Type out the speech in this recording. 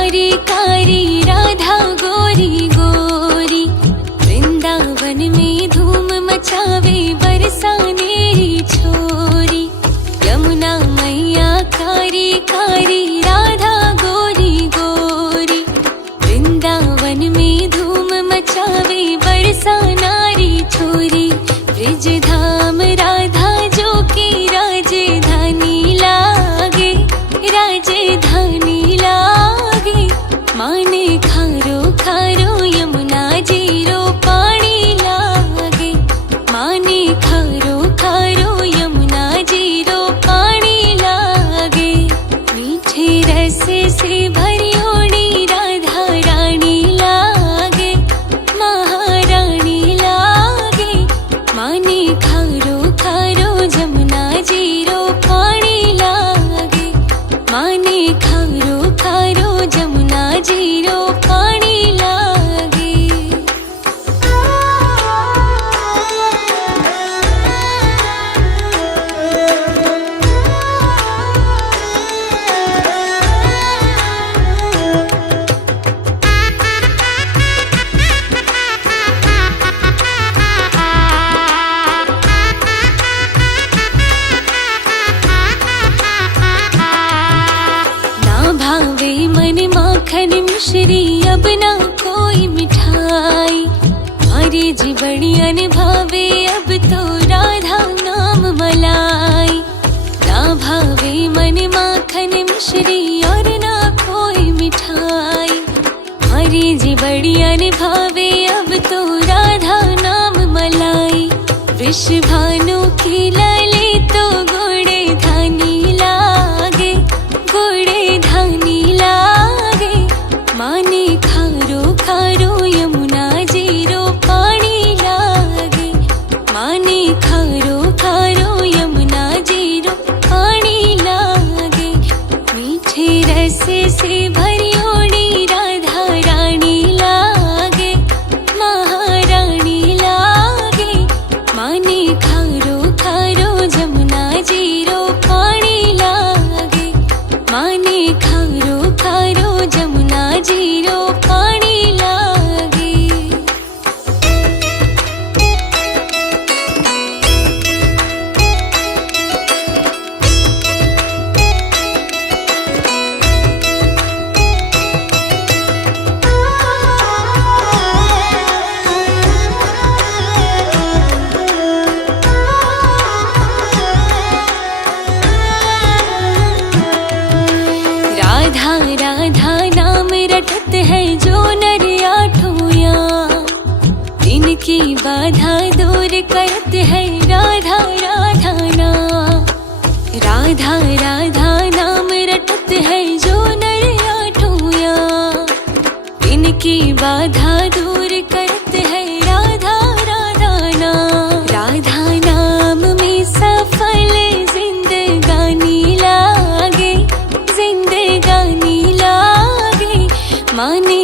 कारी कारी राधा गोरी गोरी, वृंदावन में धूम मचावे बरसाने री छोरी। यमुना मैया कारी कारी राधा गोरी गोरी, वृंदावन में धूम मचावे बरसाना री छोरी। ब्रिज धाम राधा जो की राजधानी लागे, राजधानी लागे। माने खारो खारो यमुना जीरो पानी लागे, माने खारो खारो यमुना जीरो पानी लागे। मीठे रस से भरी होनी राधा रानी लागे, महारानी लागे। माने खारो खारो जमुना जीरो पानी लागे, माने खारो खारो जमुना जीरो पानी लागे। ना भावे मन माखन मिश्री अब ना कोई मिठाई, हरी जी बढ़िया न भावे अब तो राधा नाम मलाई। ना भावे मन माखन मिश्री और ना कोई मिठाई, हरी जी बढ़िया न भावे अब तो राधा नाम मलाई। वृषभानु की लाली तो गोड़े धानी लागे, गोड़े धानी लागे। माने खारो खारो यमुना जीरो पानी लागे, माने खारो खारो यमुना जीरो पानी लागे। मीठे रस से भरी होनी राधा रानी लागे, महारानी लागे। माने खारो खारो जमुना जीरो पानी लागे, माने खारो खारो जमुना जीरो पानी लागे। राधा राधा नाम रटत है जो नर आठोया, इनकी बाधा दूर करत है राधा राधा नाम। राधा राधा नाम रटत है जो नर आठोया, इनकी बाधा दूर करत है राधा राधा नाम। राधा नाम में सफल जिंदगानी लागे, जिंदगानी लागे। माने